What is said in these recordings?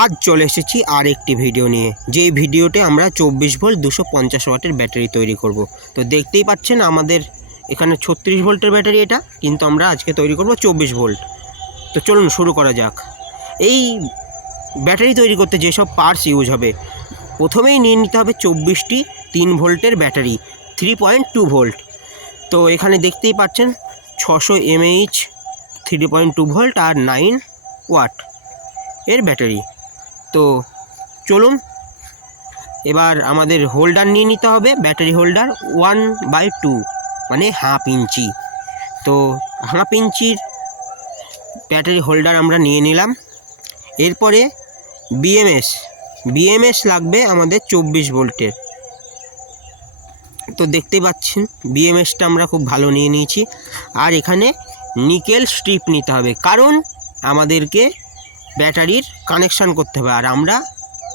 আজ চলে এসেছি আর একটি ভিডিও নিয়ে, যেই ভিডিওতে আমরা 24 ভোল্ট 250 ওয়াটের ব্যাটারি তৈরি করব। তো দেখতেই পাচ্ছেন আমাদের এখানে 36 ভোল্টের ব্যাটারি এটা, কিন্তু আমরা আজকে তৈরি করব 24 ভোল্ট। তো চলুন শুরু করা যাক। এই ব্যাটারি তৈরি করতে যেসব পার্টস ইউজ হবে, প্রথমেই নিয়ে নিতে হবে 24টি 3 ভোল্টের ব্যাটারি, 3.2 ভোল্ট। তো এখানে দেখতেই পাচ্ছেন 600 mAh 3.2 ভোল্ট আর 9 ওয়াট এর ব্যাটারি। তো চলুন এবার আমাদের হোল্ডার নিয়ে নিতে হবে, ব্যাটারি হোল্ডার 1/2 মানে হাফ ইঞ্চি। তো হাফ ইঞ্চির ব্যাটারি হোল্ডার আমরা নিয়ে নিলাম। এরপরে বিএমএস লাগবে আমাদের 24 ভোল্টের। তো দেখতেই পাচ্ছেন বিএমএসটা আমরা খুব ভালো নিয়ে নিয়েছি। আর এখানে নিকেল স্ট্রিপ নিতে হবে, কারণ আমাদেরকে ব্যাটারির কানেকশান করতে হবে, আর আমরা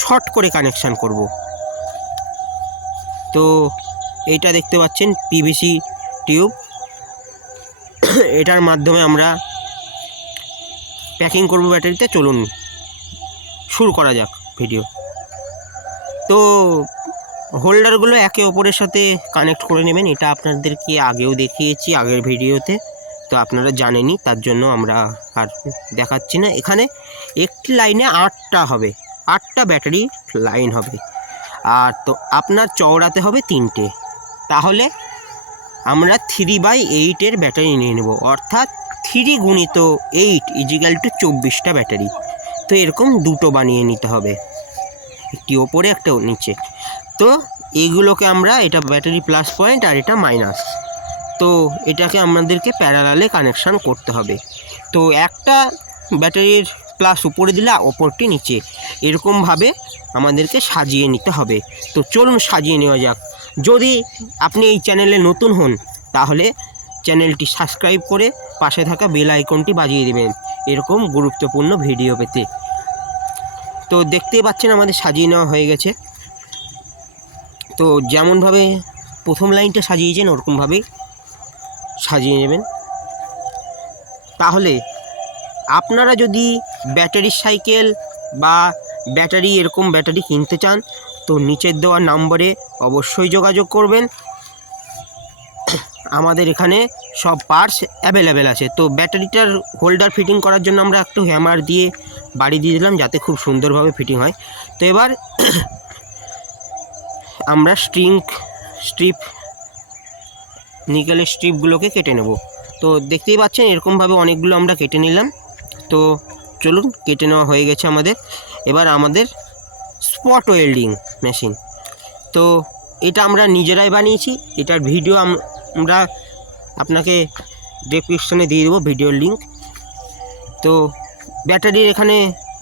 শর্ট করে কানেকশান করব। তো এইটা দেখতে পাচ্ছেন পিভিসি টিউব, এটার মাধ্যমে আমরা প্যাকিং করব ব্যাটারিতে। চলুন শুরু করা যাক ভিডিও। তো হোল্ডারগুলো একে অপরের সাথে কানেক্ট করে নেবেন, এটা আপনাদেরকে আগেও দেখিয়েছি আগের ভিডিওতে, তো আপনারা জানেনই, তার জন্য আমরা আর দেখাচ্ছি না। এখানে একটি লাইনে 8টা ব্যাটারি লাইন হবে, আর তো আপনার চওড়াতে হবে 3টে। তাহলে আমরা 3/8 ব্যাটারি নিয়ে নেব, অর্থাৎ 3 × 8 = 24টা ব্যাটারি। তো এরকম দুটো বানিয়ে নিতে হবে, একটি ওপরে একটা নিচে। তো এইগুলোকে আমরা, এটা ব্যাটারি প্লাস পয়েন্ট আর এটা মাইনাস, তো এটাকে আমাদেরকে প্যারালালে কানেকশান করতে হবে। তো একটা ব্যাটারির প্লাস উপরে দিলে অপরটি নিচে, এরকমভাবে আমাদেরকে সাজিয়ে নিতে হবে। তো চলুন সাজিয়ে নেওয়া যাক। যদি আপনি এই চ্যানেলে নতুন হন, তাহলে চ্যানেলটি সাবস্ক্রাইব করে পাশে থাকা বেল আইকনটি বাজিয়ে দেবেন এরকম গুরুত্বপূর্ণ ভিডিও পেতে। তো দেখতেই পাচ্ছেন আমাদের সাজিয়ে নেওয়া হয়ে গেছে। তো যেমনভাবে প্রথম লাইনটা সাজিয়েছেন ওরকমভাবেই সাজিয়ে নেবেন। তাহলে আপনারা যদি ব্যাটারি সাইকেল বা ব্যাটারি এরকম ব্যাটারি কিনতে চান, তো নিচের দেওয়া নম্বরে অবশ্যই যোগাযোগ করবেন। আমাদের এখানে সব পার্টস অ্যাভেলেবেল আছে। তো ব্যাটারিটার হোল্ডার ফিটিং করার জন্য আমরা একটু হ্যামার দিয়ে বাড়ি দিয়ে দিলাম, যাতে খুব সুন্দরভাবে ফিটিং হয়। তো এবার আমরা স্ট্রিপ নিকেলের স্ট্রিপগুলোকে কেটে নেব। তো দেখতেই পাচ্ছেন এরকমভাবে অনেকগুলো আমরা কেটে নিলাম। তো চলুন, কেটে নেওয়া হয়ে গেছে আমাদের। এবার আমাদের স্পট ওয়েল্ডিং মেশিন, তো এটা আমরা নিজেরাই বানিয়েছি। এটার ভিডিও আমরা আপনাকে ডেসক্রিপশনে দিয়ে দেবো, ভিডিওর লিঙ্ক। তো ব্যাটারির এখানে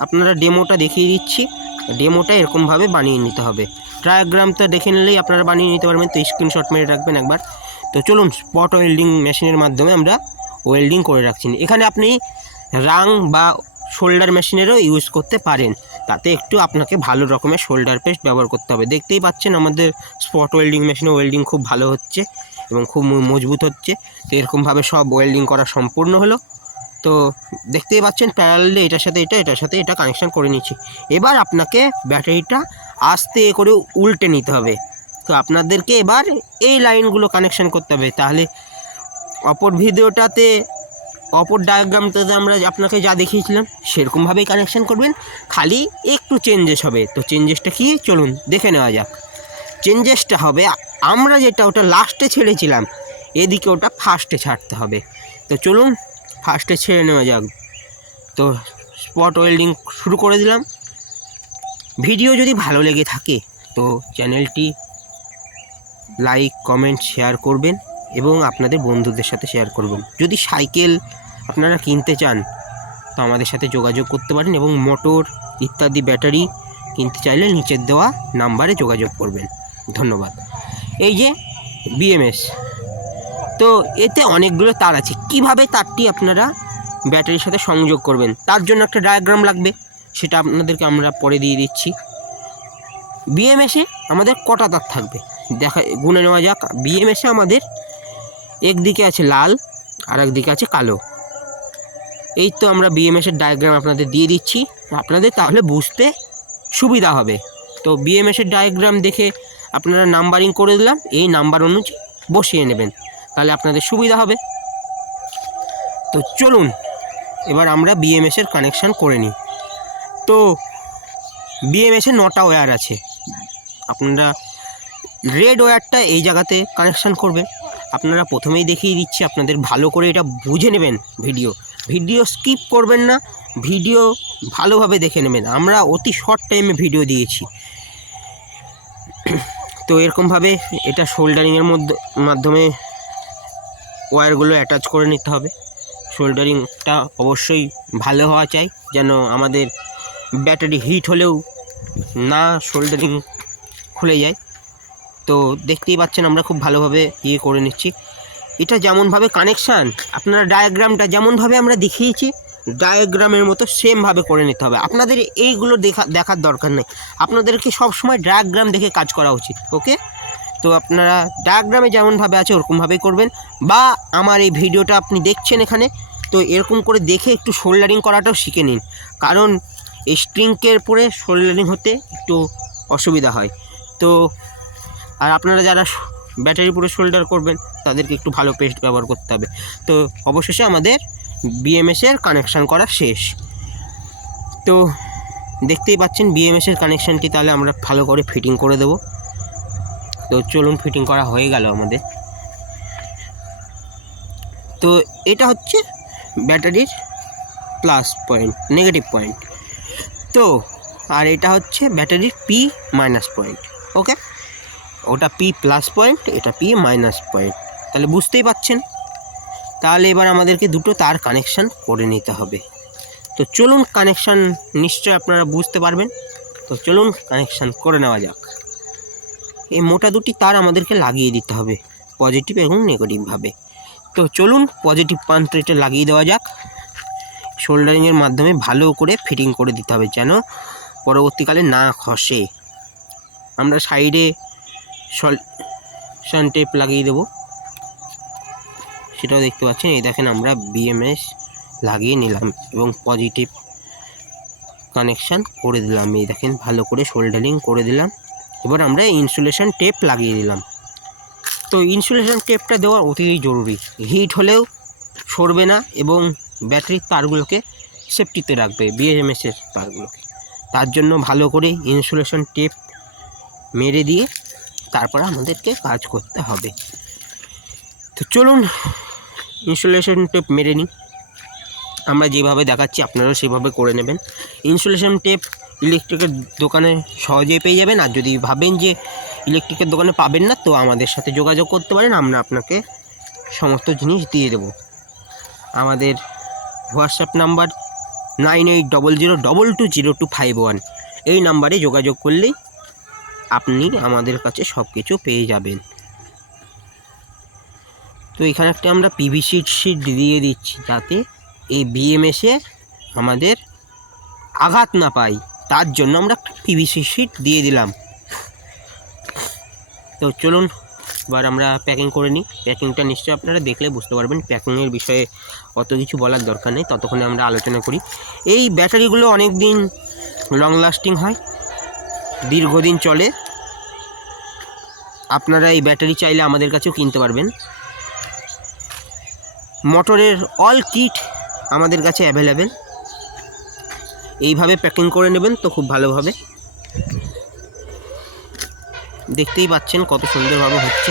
আপনারা ডেমোটা দেখিয়ে দিচ্ছি, ডেমোটা এরকমভাবে বানিয়ে নিতে হবে। ডায়াগ্রামটা দেখে নিলেই আপনারা বানিয়ে নিতে পারবেন, তো স্ক্রিনশট মেরে রাখবেন একবার। তো চলুন স্পট ওয়েল্ডিং মেশিনের মাধ্যমে আমরা ওয়েল্ডিং করে রাখছি। এখানে আপনি রাং বা শোল্ডার মেশিনেরও ইউজ করতে পারেন, তাতে একটু আপনাকে ভালো রকমের শোল্ডার পেস্ট ব্যবহার করতে হবে। দেখতেই পাচ্ছেন আমাদের স্পট ওয়েল্ডিং মেশিনে ওয়েল্ডিং খুব ভালো হচ্ছে এবং খুব মজবুত হচ্ছে। তো এরকমভাবে সব ওয়েল্ডিং করা সম্পূর্ণ হলো। তো দেখতেই পাচ্ছেন প্যারালালে এটার সাথে এটা কানেকশান করে নিচ্ছি। এবার আপনাকে ব্যাটারিটা আস্তে করে উল্টে নিতে হবে। তো আপনাদেরকে এবার এই লাইনগুলো কানেকশান করতে হবে। তাহলে অপর ভিডিওটাতে, অপর ডায়াগ্রামটাতে আমরা আপনাকে যা দেখিয়েছিলাম সেরকমভাবেই কানেকশান করবেন, খালি একটু চেঞ্জেস হবে। তো চেঞ্জেসটা কি, চলুন দেখে নেওয়া যাক। চেঞ্জেসটা হবে, আমরা যেটা ওটা লাস্টে ছেড়েছিলাম, এদিকে ওটা ফার্স্টে ছাড়তে হবে। তো চলুন ফার্স্টে ছেড়ে নেওয়া যাক। তো স্পট ওয়েল্ডিং শুরু করে দিলাম। ভিডিও যদি ভালো লেগে থাকে তো চ্যানেলটি লাইক, কমেন্ট, শেয়ার করবেন এবং আপনাদের বন্ধুদের সাথে শেয়ার করবেন। যদি সাইকেল আপনারা কিনতে চান তো আমাদের সাথে যোগাযোগ করতে পারেন, এবং মোটর ইত্যাদি ব্যাটারি কিনতে চাইলে নিচের দেওয়া নাম্বারে যোগাযোগ করবেন। ধন্যবাদ। এই যে বিএমএস, তো এতে অনেকগুলো তার আছে। কিভাবে তারটি আপনারা ব্যাটারির সাথে সংযোগ করবেন তার জন্য একটা ডায়াগ্রাম লাগবে, সেটা আপনাদেরকে আমরা পরে দিয়ে দিচ্ছি। বিএমএসে আমাদের কটা তার থাকবে গুনে নেওয়া যাক। বিএমএসে আমাদের একদিকে আছে লাল আর একদিকে আছে কালো। এই তো আমরা বিএমএসের ডায়াগ্রাম আপনাদের দিয়ে দিচ্ছি, আপনাদের তাহলে বুঝতে সুবিধা হবে। তো বিএমএসের ডায়াগ্রাম দেখে আপনারা নাম্বারিং করে দিলাম, এই নাম্বার অনুযায়ী বসিয়ে নেবেন, তাহলে আপনাদের সুবিধা হবে। তো চলুন এবার আমরা বিএমএসের কানেকশান করে নিই। তো বিএমএসের 9টা ওয়্যার আছে, আপনারা রেড ওয়্যারটা এই জায়গাতে কানেকশান করবেন। আপনারা প্রথমেই দেখিয়ে দিচ্ছি, আপনাদের ভালো করে এটা বুঝে নেবেন, ভিডিও স্কিপ করবেন না, ভিডিও ভালোভাবে দেখে নেবেন। আমরা অতি শর্ট টাইমে ভিডিও দিয়েছি। তো এরকমভাবে এটা শোল্ডারিংয়ের মাধ্যমে ওয়্যারগুলো অ্যাটাচ করে নিতে হবে। শোল্ডারিংটা অবশ্যই ভালো হওয়া চাই, যেন আমাদের ব্যাটারি হিট হলেও না শোল্ডারিং খুলে যায়। তো দেখতেই পাচ্ছেন আমরা খুব ভালোভাবে করে নিচ্ছি। এটা যেমনভাবে কানেকশান, আপনারা ডায়াগ্রামটা যেমনভাবে আমরা দেখিয়েছি ডায়াগ্রামের মতো সেমভাবে করে নিতে হবে। আপনাদের এইগুলো দেখার দরকার নেই, আপনাদেরকে সবসময় ডায়াগ্রাম দেখে কাজ করা উচিত। ওকে, তো আপনারা ডায়াগ্রামে যেমনভাবে আছে ওরকমভাবেই করবেন, বা আমার এই ভিডিওটা আপনি দেখছেন এখানে, তো এরকম করে দেখে একটু শোল্ডারিং করাটাও শিখে নিন, কারণ এই স্ট্রিংকের পরে শোল্ডারিং হতে একটু অসুবিধা হয়। তো আর আপনারা যারা ব্যাটারি পুরো শোল্ডার করবেন তাদেরকে একটু ভালো পেস্ট ব্যবহার করতে হবে। তো অবশেষে আমাদের বিএমএসের কানেকশান করা শেষ। তো দেখতেই পাচ্ছেন বিএমএসের কানেকশানটি তাহলে আমরা ভালো করে ফিটিং করে দেব। তো চলুন, ফিটিং করা হয়ে গেল আমাদের। তো এটা হচ্ছে ব্যাটারির প্লাস পয়েন্ট, নেগেটিভ পয়েন্ট। তো আর এটা হচ্ছে ব্যাটারির পি মাইনাস পয়েন্ট। ওকে, ওটা পি প্লাস পয়েন্ট, এটা পি মাইনাস পয়েন্ট, তাহলে বুঝতেই পাচ্ছেন। তাহলে এবার আমাদেরকে দুটো তার কানেকশান করে নিতে হবে। তো চলুন, কানেকশান নিশ্চয় আপনারা বুঝতে পারবেন। তো চলুন কানেকশান করে নেওয়া যাক। এই মোটা দুটি তার আমাদেরকে লাগিয়ে দিতে হবে পজিটিভ এবং নেগেটিভভাবে। তো চলুন পজিটিভ প্রান্তটা এটা লাগিয়ে দেওয়া যাক। শোল্ডারিংয়ের মাধ্যমে ভালো করে ফিটিং করে দিতে হবে, যেন পরবর্তীকালে না খসে। আমরা সাইডে সলিউশন টেপ লাগিয়ে দেবো, সেটাও দেখতে পাচ্ছেন। এই দেখেন আমরা বিএমএস লাগিয়ে নিলাম এবং পজিটিভ কানেকশান করে দিলাম। এই দেখেন ভালো করে শোল্ডারিং করে দিলাম। এবার আমরা ইনসুলেশন টেপ লাগিয়ে দিলাম। তো ইনসুলেশন টেপটা দেওয়া অতিই জরুরি, হিট হলেও সরবে না এবং ব্যাটারির তারগুলোকে সেফটিতে রাখবে, বিএমএসের তারগুলোকে। তার জন্য ভালো করে ইনসুলেশন টেপ মেরে দিয়ে তারপর আমাদেরকে কাজ করতে হবে। তো চলুন ইনসুলেশন টেপ মেরে নিই। আমরা যেভাবে দেখাচ্ছি আপনারাও সেভাবে করে নেবেন। ইনসুলেশন টেপ ইলেকট্রিকের দোকানে সহজেই পেয়ে যাবেন, আর যদি ভাবেন যে ইলেকট্রিকের দোকানে পাবেন না, তো আমাদের সাথে যোগাযোগ করতে পারেন, আমরা আপনাকে সমস্ত জিনিস দিয়ে দেব। আমাদের হোয়াটসঅ্যাপ নাম্বার 9800220251, এই নাম্বারে যোগাযোগ করলেই আপনি আমাদের কাছে সব কিছু পেয়ে যাবেন। তো এখানে একটা আমরা পিভিসি শিট দিয়ে দিচ্ছি, যাতে এই বিএমএসে আমাদের আঘাত না পাই, তার জন্য আমরা একটা পিভিসি শিট দিয়ে দিলাম। তো চলুন এবার আমরা প্যাকিং করে নিই। প্যাকিংটা নিশ্চয়ই আপনারা দেখলে বুঝতে পারবেন, প্যাকিংয়ের বিষয়ে অত কিছু বলার দরকার নেই, ততক্ষণে আমরা আলোচনা করি। এই ব্যাটারিগুলো অনেক দিন লং লাস্টিং হয়, দীর্ঘদিন চলে। আপনারা এই ব্যাটারি চাইলে আমাদের কাছেও কিনতে পারবেন। মোটরের অল কিট আমাদের কাছে অ্যাভেলেবেল। এইভাবে প্যাকিং করে নেবেন তো খুব ভালোভাবে। দেখতেই পাচ্ছেন কত সুন্দরভাবে হচ্ছে।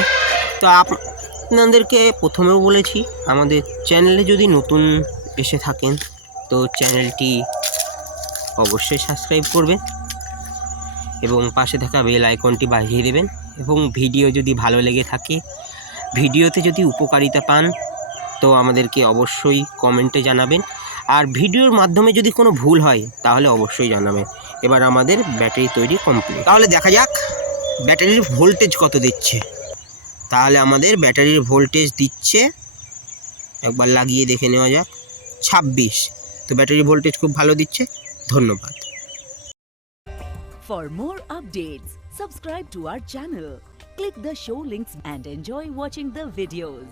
তো আপনাদেরকে প্রথমেও বলেছি, আমাদের চ্যানেলে যদি নতুন এসে থাকেন তো চ্যানেলটি অবশ্যই সাবস্ক্রাইব করবেন এবং পাশে থাকা বেল আইকনটি বাজিয়ে দেবেন। এবং ভিডিও যদি ভালো লেগে থাকে, ভিডিওতে যদি উপকারিতা পান, তো আমাদেরকে অবশ্যই কমেন্টে জানাবেন। আর ভিডিওর মাধ্যমে যদি কোনো ভুল হয় তাহলে অবশ্যই জানাবেন। এবার আমাদের ব্যাটারি তৈরি কমপ্লিট। তাহলে দেখা যাক ব্যাটারির ভোল্টেজ কত দিচ্ছে। তাহলে আমাদের ব্যাটারির ভোল্টেজ দিচ্ছে, একবার লাগিয়ে দেখে নেওয়া যাক, 26। তো ব্যাটারির ভোল্টেজ খুব ভালো দিচ্ছে। ধন্যবাদ। For more updates, subscribe to our channel, click the show links and enjoy watching the videos.